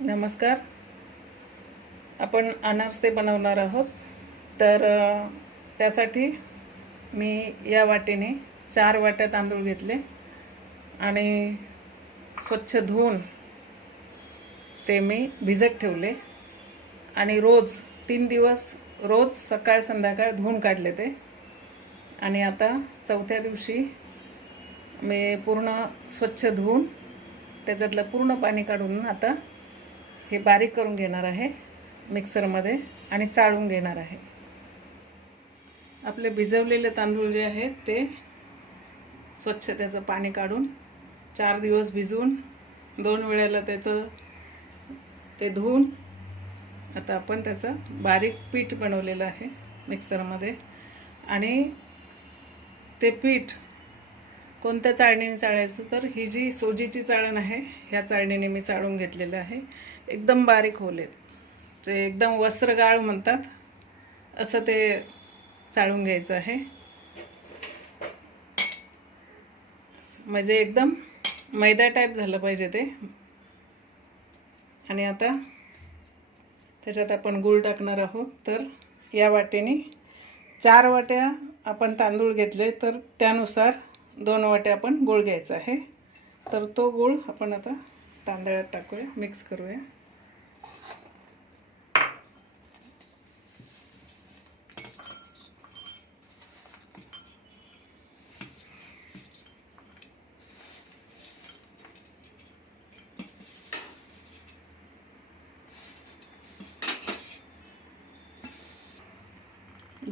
नमस्कार. आपण अनारसे बनवणार आहोत. तर त्यासाठी मी या वाटीने चार वाट्या तांदूळ घेतले आणि स्वच्छ धुवून ते मी भिजत ठेवले आणि रोज तीन दिवस रोज सकाळ संध्याकाळ धुवून काढले ते. आणि आता चौथ्या दिवशी मी पूर्ण स्वच्छ धुवून त्याच्यातलं पूर्ण पाणी काढून आता हे बारीक करून घेणार आहे मिक्सरमध्ये आणि चाळून घेणार आहे. आपले भिजवलेले तांदूळ जे आहेत ते स्वच्छ त्याचं पाणी काढून चार दिवस भिजवून दोन वेळेला त्याचं ते धुवून आता आपण त्याचं बारीक पीठ बनवलेलं आहे मिक्सरमध्ये. आणि ते पीठ कोणत्या चाळणीने चाळायचं तर ही जी सोजीची चाळण आहे ह्या चाळणीने मी चाळून घेतलेलं आहे. एकदम बारीक होलेत जे एकदम वस्त्रगाळ म्हणतात. असं ते चाळून घ्यायचं आहे. म्हणजे एकदम मैदा टाईप झालं पाहिजे ते. आणि आता त्याच्यात आपण गूळ टाकणार आहोत. तर या वाटेने चार वाट्या आपण तांदूळ घेतले तर त्यानुसार दोन वाट्या आपण गूळ घ्यायचा आहे. तर तो गूळ आपण आता तांदळात टाकूया मिक्स करूया.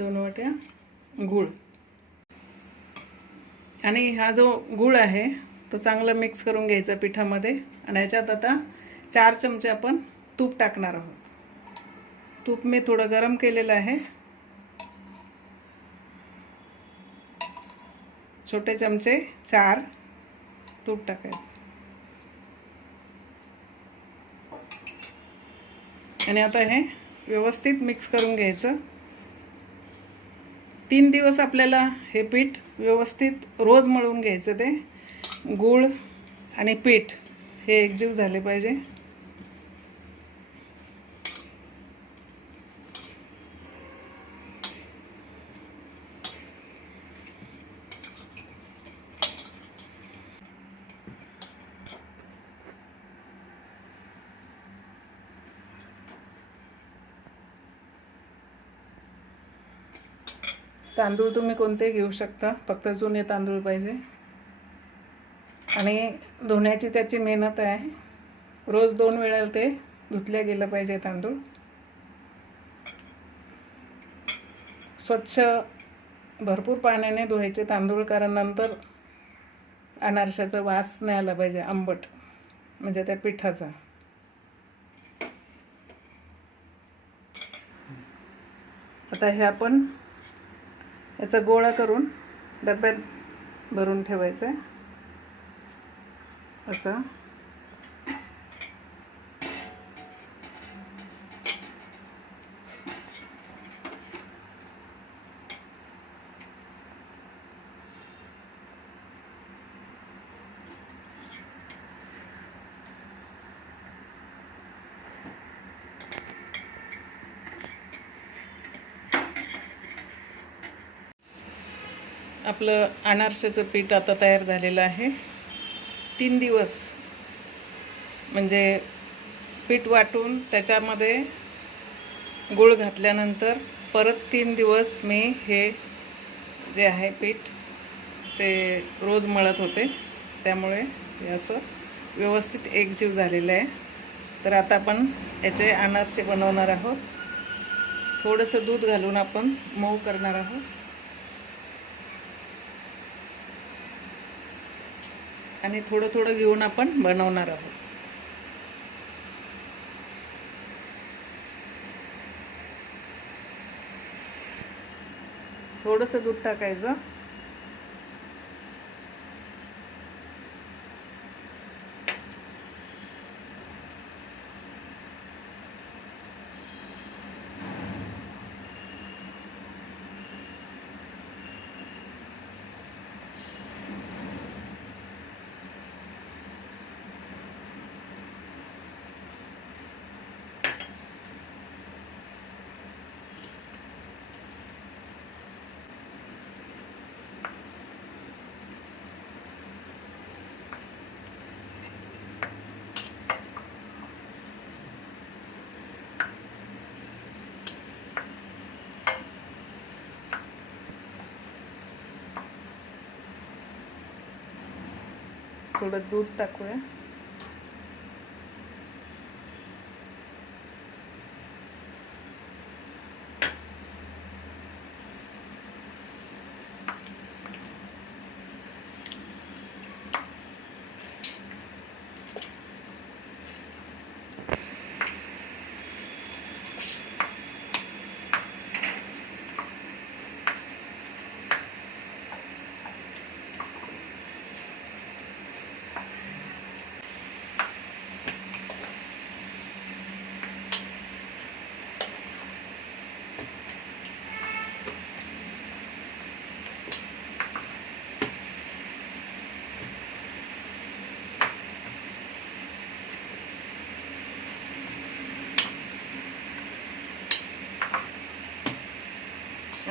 दोन वाट्या गूळ. आणि हा जो गूळ आहे तो चांगला मिक्स करून घ्यायचा पिठामध्ये. आणि याच्यात आता चार चमचे आपण तूप टाकणार आहोत. तूप मी थोडं गरम केलेलं आहे. छोटे चमचे चार तूप टाकायचं. आणि आता हे व्यवस्थित मिक्स करून घ्यायचं. तीन दिवस आपल्याला हे पीठ व्यवस्थित रोज मळून घ्यायचं ते. गूळ आणि पीठ हे एकजीव झाले पाहिजे. तांदूळ तुम्ही कोणते घेऊ शकता. फक्त जुने तांदूळ पाहिजे. आणि धुण्याची त्याची मेहनत आहे. रोज दोन वेळा ते धुतल्या गेलं पाहिजे तांदूळ. स्वच्छ भरपूर पाण्याने धुवायचे तांदूळ कारण नंतर अनारशाचा वास नाही आला पाहिजे आंबट. म्हणजे त्या पिठाचा. आता हे आपण याचा गोळा करून डब्यात भरून ठेवायचं आहे असं. आपलं अनारशाचं पीठ आता तयार झालेलं आहे. तीन दिवस म्हणजे पीठ वाटून त्याच्यामध्ये गूळ घातल्यानंतर परत तीन दिवस मी हे जे आहे पीठ ते रोज मळत होते. त्यामुळे हे असं व्यवस्थित एकजीव झालेलं आहे. तर आता आपण याचे अनारसे बनवणार आहोत. थोडंसं दूध घालून आपण मऊ करणार आहोत. आणि थोडं थोडं घेऊन आपण बनवणार आहोत. थोडंसं दूध टाकायचं. थोडं दूध टाकूया.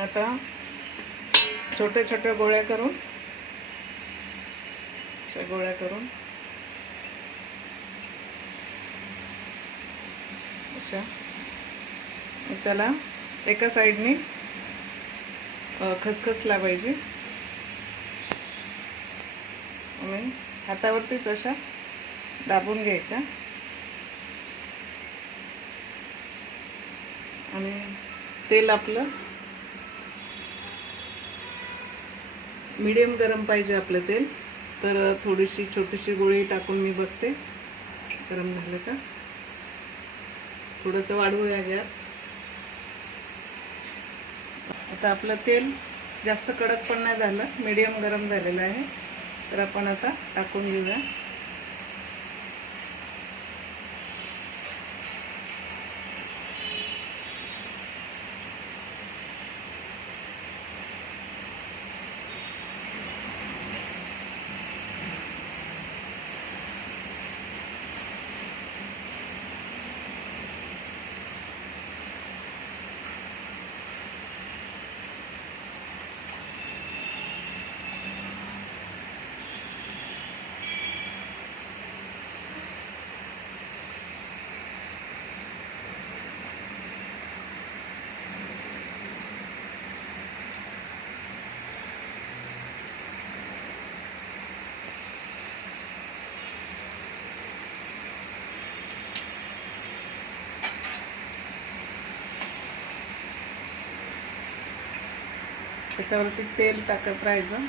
आता छोट्या छोट्या गोळ्या करून गोळ्या करून अशा. त्याला एका साईडने खसखस लावायची आणि हातावरतीच अशा दाबून घ्यायच्या. आणि तेल आपलं मीडियम गरम पाहिजे आपलं तेल. तर थोडीशी छोटीशी गोळी टाकून मी बघते. गरम झालं का? थोडंसं वाढवूया गॅस. आता आपलं तेल जास्त कडक पण नाही झालं. मीडियम गरम झालेलं आहे. तर आपण आता टाकून घेऊया. त्याच्यावरती तेल टाकत राहायचं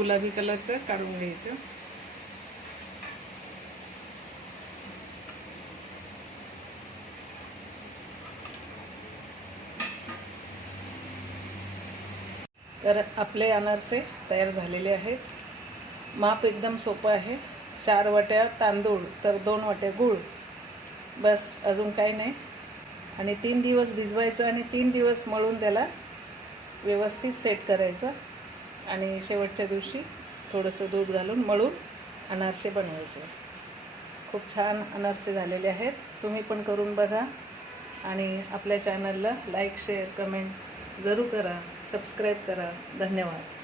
गुलाबी कलरचं काढून घ्यायचं. तर आपले अनारसे तयार झालेले आहेत. माप एकदम सोपं आहे. चार वाट्या तांदूळ तर दोन वाट्या गूळ. बस अजून काही नाही. आणि तीन दिवस भिजवायचं आणि तीन दिवस मळून त्याला व्यवस्थित सेट करायचं. आणि शेवटच्या दिवशी थोडंसं दूध घालून मळून अनारसे बनवायचे. खूप छान अनारसे झालेले आहेत. तुम्ही पण करून बघा आणि आपल्या चॅनलला लाईक शेअर कमेंट जरूर करा. सबस्क्राईब करा. धन्यवाद.